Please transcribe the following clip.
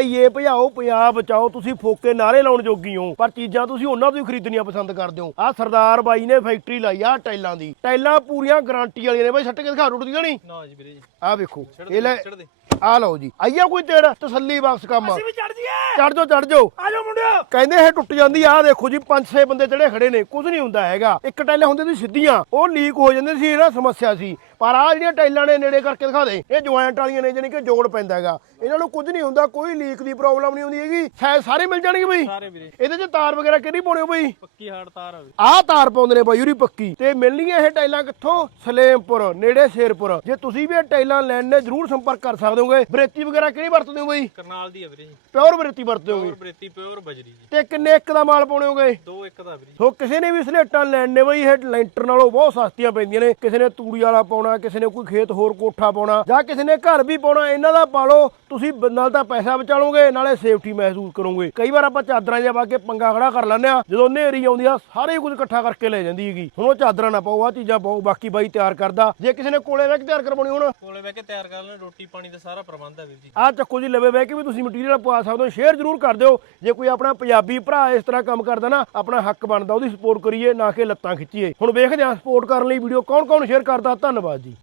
ਭਈਏ ਭਜਾਓ ਪੰਜਾਬ ਬਚਾਓ ਤੁਸੀਂ ਫੋਕੇ ਨਾਰੇ ਲਾਉਣ ਜੋਗੀ ਹੋ। ਪਰ ਚੀਜ਼ਾਂ ਤੁਸੀਂ ਉਹਨਾਂ ਤੋਂ ਹੀ ਖਰੀਦਣੀਆਂ ਪਸੰਦ ਕਰਦੇ ਹੋ। ਆ ਸਰਦਾਰ ਬਾਈ ਨੇ ਫੈਕਟਰੀ ਲਾਈ ਆ ਟਾਈਲਾਂ ਦੀ। ਟਾਈਲਾਂ ਪੂਰੀਆਂ ਗਾਰੰਟੀ ਵਾਲੀਆਂ ਨੇ। ਬਾਈ ਛੱਟ ਕੇ ਦਿਖਾ ਤਾਂ ਨਹੀਂ? ਨਾ ਜੀ ਵੀਰੇ ਜੀ। ਆ ਵੇਖੋ ਇਹ ਲੈ ਆ ਲਓ ਜੀ। ਆਈਆ ਕੋਈ ਤੇੜ? ਤਸੱਲੀ ਬਖਸ਼ ਕੰਮ। ਅਸੀਂ ਵੀ ਚੜ ਜੀਏ ਚੜ ਜਾਓ ਚੜ ਜਾਓ। ਆ ਮੁੰਡਿਓ ਕਹਿੰਦੇ ਇਹ ਟੁੱਟ ਜਾਂਦੀ ਆ ਦੇਖੋ ਜੀ ਪੰਜ ਛੇ ਬੰਦੇ ਜਿਹੜੇ ਖੜੇ ਨੇ ਕੁਝ ਨਹੀਂ ਹੁੰਦਾ ਹੈਗਾ। ਇੱਕ ਟਾਈਲਾਂ ਹੁੰਦੀ ਸੀ ਸਿੱਧੀਆਂ ਉਹ ਲੀਕ ਹੋ ਜਾਂਦੀ ਸੀ ਇਹ ਨਾ ਸਮੱਸਿਆ ਸੀ। ਪਰ ਆ ਜਿਹੜੀਆਂ ਟਾਈਲਾਂ ਨੇ ਨੇੜੇ ਕਰਕੇ ਦਿਖਾ ਦੇ ਇਹ ਜੁਆਇੰਟ ਵਾਲੀਆਂ ਨੇ ਜਾਨੀ ਕਿ ਜੋੜ ਪੈਂਦਾ ਹੈਗਾ। ਇਹਨਾਂ ਨੂੰ ਕੁਝ ਨਹੀਂ ਹੁੰਦਾ ਕੋਈ ਲੀਕ ਦੀ ਪ੍ਰੋਬਲਮ ਨਹੀਂ ਹੁੰਦੀ ਹੈਗੀ। ਸ਼ਾਇਦ ਸਾਰੇ ਮਿਲ ਜਾਣਗੇ ਬਈ? ਸਾਰੇ ਵੀਰੇ। ਇਹਦੇ 'ਚ ਤਾਰ ਵਗੈਰਾ ਕਿਹੜੀ ਪਾਉਣੀ ਹੋ ਬਈ? ਪੱਕੀ ਹਾਰਡ ਤਾਰ ਆ ਆਹ ਤਾਰ ਪਾਉਂਦੇ ਨੇ ਬਾਈ ਉਰੀ ਪੱਕੀ। ਤੇ ਮਿਲਣਗੀਆਂ ਇਹ ਟਾਈਲਾਂ ਕਿੱਥੋਂ? ਸਲੇਮਪੁਰ ਨੇੜੇ ਸ਼ੇਰਪੁਰ। ਜੇ ਤੁਸੀਂ ਵੀ ਇਹ ਟਾਈਲਾਂ ਲੈਣ ਨੇ ਜਰੂਰ ਸੰਪਰਕ ਕਰ ਸਕਦੇ ਹੋਗੇ। ਬਰੇਤੀ ਵਗੈਰਾ ਕਿਹੜੀ ਵਰਤਦੇ ਹੋ ਬਾਈ? ਕਰਨਾਲ ਦੀ ਆ ਵੀਰੇ ਜੀ। ਪਿਓਰ ਬਰੇਤੀ ਵਰਤਦੇ ਹੋਗੇ ਪਿਓਰ ਬਰੇਤੀ ਪਿਓਰ ਬਜਰੀ ਜੀ। ਤੇ ਕਿੰਨੇ ਇੱਕ ਦਾ ਮਾਲ ਪਾਉਣੇ ਹੋਗੇ? ਦੋ ਇੱਕ ਦਾ ਵੀਰੇ ਸੋ ਕਿਸੇ ਨੇ ਵੀ ਸਲੇਟਾਂ ਲੈਣ ਨੇ ਬਈ ਇਹ ਲੈਂਟਰ ਨਾਲੋਂ ਬਹੁਤ ਸਸਤੀਆਂ ਪੈਂਦੀਆਂ ਨੇ। ਕਿਸੇ ਨੇ ਤੂੜੀ ਵਾਲਾ ਪਾਉਣਾ ਕਿਸੇ ਨੇ ਕੋਈ ਖੇਤ ਹੋਰ ਕੋਠਾ ਪਾਉਣਾ ਜਾਂ ਕਿਸੇ ਨੇ ਘਰ ਵੀ ਪਾਉਣਾ ਇਹਨਾਂ ਦਾ ਪਾ ਲਓ। ਤੁਸੀਂ ਨਾਲ ਤਾਂ ਪੈਸਾ ਬਚਾ ਲਓਗੇ ਨਾਲੇ ਸੇਫਟੀ ਮਹਿਸੂਸ ਕਰੋਗੇ। ਕਈ ਵਾਰ ਆਪਾਂ ਚਾਦਰਾਂ ਜਿਹਾ ਪਾ ਕੇ ਪੰਗਾ ਖੜਾ ਕਰ ਲੈਂਦੇ ਆ ਜਦੋਂ ਹਨੇਰੀ ਆਉਂਦੀ ਆ ਸਾਰੇ ਕੁਝ ਇਕੱਠਾ ਕਰਕੇ ਲੈ ਜਾਂਦੀ ਹੈਗੀ। ਹੁਣ ਉਹ ਚਾਦਰਾਂ ਨਾ ਪਾਓ ਆ ਚੀਜ਼ਾਂ ਪਾਓ ਬਾਕੀ ਬਾਈ ਤਿਆਰ ਕਰਦਾ। ਜੇ ਕਿਸੇ ਨੇ ਕੋਲੇ ਬਹਿ ਕੇ ਤਿਆਰ ਕਰਵਾਉਣੀ ਹੁਣ। ਕੋਲੇ ਬਹਿ ਕੇ ਤਿਆਰ ਕਰ ਲੈਣ ਰੋਟੀ ਪਾਣੀ ਦਾ ਸਾਰਾ ਪ੍ਰਬੰਧ ਹੈ ਵੀਰ ਜੀ। ਆਹ ਚੱਕੋ ਜੀ ਲਵੇ ਬਹਿ ਕੇ ਵੀ ਤੁਸੀਂ ਮਟੀਰੀਅਲ ਪਵਾ ਸਕਦੇ ਹੋ ਸ਼ੇਅਰ ਜ਼ਰੂਰ ਕਰ ਦਿਓ। ਜੇ ਕੋਈ ਆਪਣਾ ਪੰਜਾਬੀ ਭਰਾ ਇਸ ਤਰ੍ਹਾਂ ਕੰਮ ਕਰਦਾ ਨਾ, ਆਪਣਾ ਹੱਕ ਬਣਦਾ, ਉਹਦੀ ਸਪੋਰਟ ਕਰੀਏ, ਨਾ ਕਿ ਲੱਤਾਂ ਖਿੱਚੀਏ। ਹੁਣ ਵੇਖਦੇ ਹਾਂ ਸਪੋਰਟ ਕਰਨ ਲਈ ਵੀਡੀਓ ਕੌਣ ਕੌਣ ਸ਼ੇਅਰ ਕਰਦਾ, ਧੰਨਵਾਦ ਜੀ।